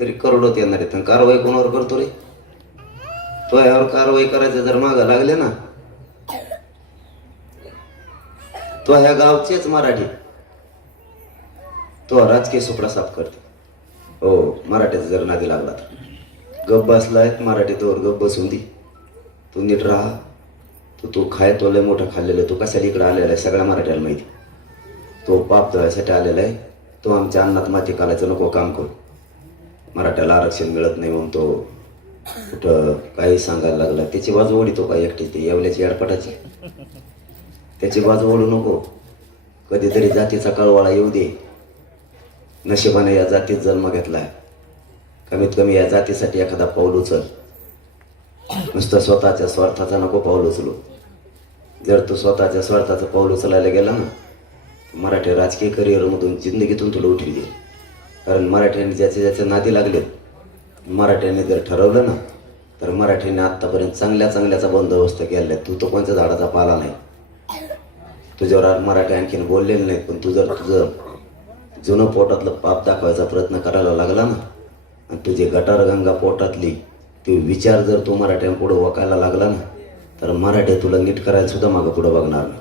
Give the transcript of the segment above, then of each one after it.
तरी करोडोत येणार आहेत. कारवाई कोणावर करतो रे? तो यावर कारवाई करायचं जर मागं लागले ना तो ह्या गावचेच मराठी. तो राजकीय सुपडा साफ करते. हो मराठ्याचा जर नादी लागला तर. गप बसलाय मराठी तोवर गप बसून दे. तू नीट राहा. तू तू खाय तो लय मोठं खाल्लेलं तू कशाला इकडे आलेला आहे? सगळ्या मराठ्याला माहिती. तो पाप धुवायसाठी आलेला आहे. तो आमच्या अन्नात माती कालायचं नको काम करू. मराठ्याला आरक्षण मिळत नाही म्हणून तो कुठं काही सांगायला लागला त्याची बाजू ओढितो का एकटीच ती येवल्याची अडपटाची त्याची बाजू ओढू नको. कधीतरी जातीचा कळवाळा येऊ दे. नशिबाने या जातीत जन्म घेतलाय. कमीत कमी या जातीसाठी एखादा पाऊल उचल. नुसतं स्वतःच्या स्वार्थाचा नको पाऊल उचलू. जर तू स्वतःच्या स्वार्थाचं पाऊल उचलायला गेला ना मराठी राजकीय करिअरमधून जिंदगीतून तुला उठवी दे. कारण मराठ्यांनी ज्याचे ज्याचे नादी लागलेत मराठ्यांनी जर ठरवलं ना तर मराठ्यांनी आत्तापर्यंत चांगल्या चांगल्याचा बंदोबस्त केला आहे. तू तो कोणत्या झाडाचा पाला नाही. तुझ्यावर मराठी आणखीन बोललेले नाहीत पण तू जर तुझं जुनं पोटातलं पाप दाखवायचा प्रयत्न करायला लागला ना आणि तुझी गटारगंगा पोटातली ते विचार जर तू मराठ्यांपुढं वकायला लागला ना तर मराठी तुला नीट करायला सुद्धा मागं पुढं बघणार नाही.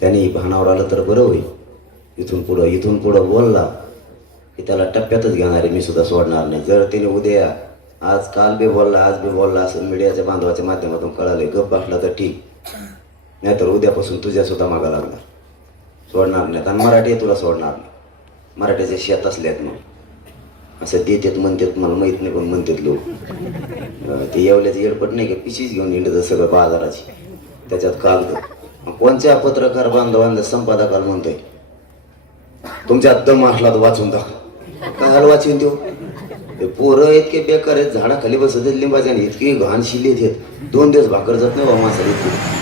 त्यांनी भानावर आलं तर बरं होईल. इथून पुढं इथून पुढं बोलला की त्याला टप्प्यातच घेणार आहे मी सुद्धा सोडणार नाही. जर तिने उद्या आज काल बी बोलला आज बी बोलला असं मीडियाच्या बांधवाच्या माध्यमातून कळालं गप बसला तर ठीक. नाहीतर उद्यापासून तुझ्या सुद्धा मागा लागणार. सोडणार नाहीत आणि मराठी तुला सोडणार नाही. मराठीचे शेत असल्यात मग. असं देतात म्हणतात मला माहीत नाही पण म्हणतात लोक. ते येवल्याचं येडपट नाही का? पिशीच घेऊन येणं सगळं बाजाराची. त्याच्यात कागद कोणत्या पत्रकार बांधवांना संपादकाला म्हणतोय? तुमच्या दम असला तर वाचून दाखव. काय वाचून देऊ ते पोरं इतके बेकार आहेत झाडाखाली बसत आहेत लिंबाच्या आणि इतकी घाण शिली आहेत. दोन दिवस भाकर जात नाही बाबा माणसाला इतकी.